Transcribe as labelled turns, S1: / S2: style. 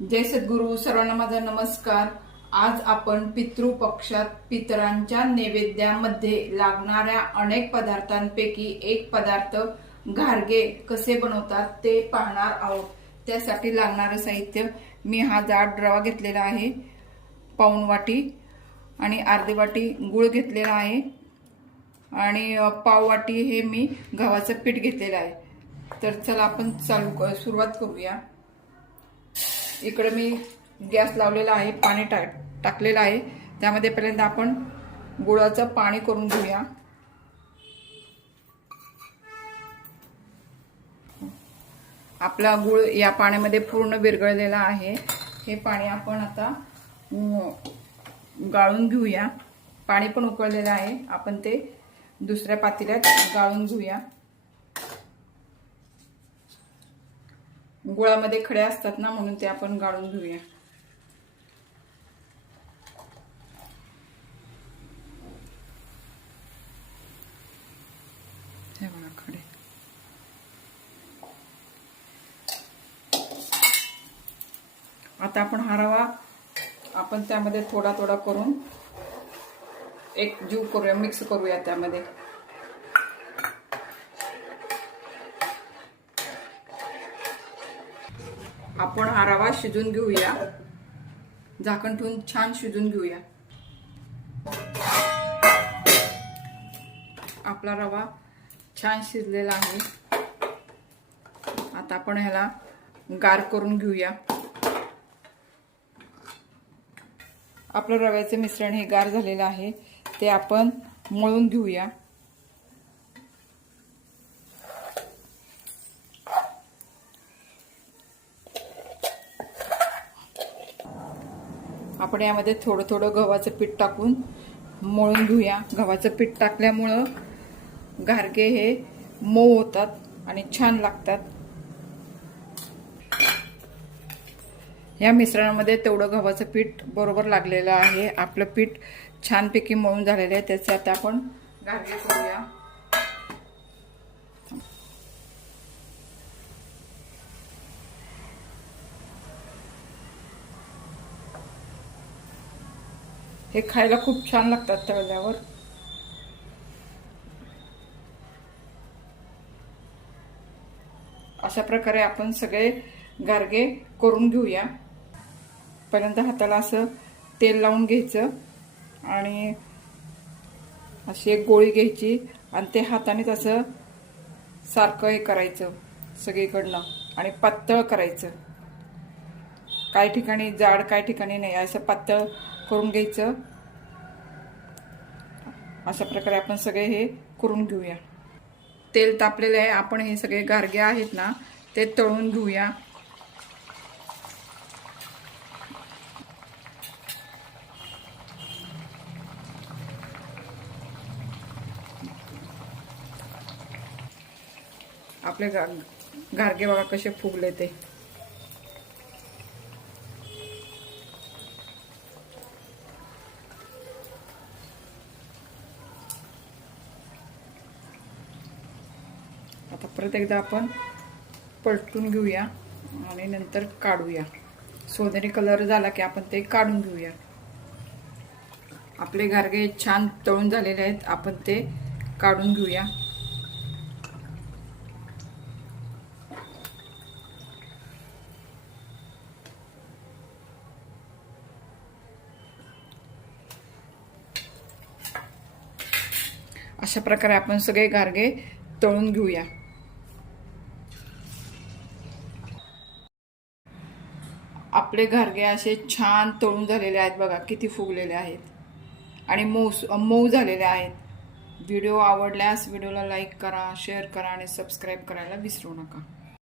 S1: जय सद्गुरू सर्वांना माझा नमस्कार. आज आपण पितृ पक्षात पितरांच्या नैवेद्यामध्ये लागणाऱ्या अनेक पदार्थांपैकी एक पदार्थ घारगे कसे बनवतात ते पाहणार आहोत. त्यासाठी लागणारं साहित्य मी हा जाड रवा घेतलेला आहे पाऊण वाटी आणि अर्धी वाटी गुळ घेतलेला आहे आणि पाव वाटी हे मी गव्हाचं पीठ घेतलेलं आहे. तर चला आपण चालू सुरुवात करूया. इकडं मी गॅस लावलेला आहे पाणी टा टाकलेलं आहे. त्यामध्ये पर्यंत आपण गुळाचं पाणी करून घेऊया. आपला गुळ या पाण्यामध्ये पूर्ण विरघळलेला आहे. हे पाणी आपण आता गाळून घेऊया. पाणी पण उकळलेलं आहे. आपण ते दुसऱ्या पातेल्यात गाळून घेऊया. गुळामध्ये खडे असतात ना म्हणून ते आपण गाळून घेऊया. हे बघा खडे. आता आपण हा रवा आपण त्यामध्ये थोडा थोडा करून एक जीव करूया मिक्स करूया त्यामध्ये. आपण हा रवा शिजून घेऊया. झाकण ठेवून छान शिजून घेऊया. आपला रवा छान शिजलेला आहे. आता आपण ह्याला गार करून घेऊया. आपलं रव्याचे मिश्रण हे गार झालेलं आहे. ते आपण मळून घेऊया. आपण यामध्ये थोडं थोडं गव्हाचं पीठ टाकून मळून घेऊया. गव्हाचं पीठ टाकल्यामुळं घारगे हे मऊ होतात आणि छान लागतात. या मिश्रणामध्ये तेवढं गव्हाचं पीठ बरोबर लागलेलं आहे. आपलं पीठ छानपैकी मळून झालेलं आहे. त्याचे आता आपण घारगे करूया. हे खायला खूप छान लागतात तळल्यावर अशा प्रकारे आपण सगळे गारगे करून घेऊया. पहिल्यांदा हाताला असं तेल लावून घ्यायचं आणि अशी एक गोळी घ्यायची आणि ते हाताने तसं सारखं हे करायचं सगळीकडनं आणि पातळ करायचं. काही ठिकाणी जाड काही ठिकाणी नाही. असं पातळ करून घ्यायचं. अशा प्रकारे आपण सगळे हे करून घेऊया. तेल तापलेलं आहे आपण हे सगळे गारगे आहेत ना ते तळून घेऊया. आपले गा गारगे बघा कसे फुगले ते. आता परत एकदा आपण पलटून घेऊया आणि नंतर काढूया. सोनेरी कलर झाला की आपण ते काढून घेऊया. आपले गारगे छान तळून झालेले आहेत. आपण ते काढून घेऊया. अशा प्रकारे आपण सगळे गारगे तळून घेऊया. आपले घारगे असे छान तळून झालेले आहेत बघा किती फुगलेले आहेत. आणि मऊ मऊ झालेले आहेत. व्हिडिओ आवडल्यास व्हिडिओला लाईक करा शेअर करा आणि सबस्क्राईब करायला विसरू नका.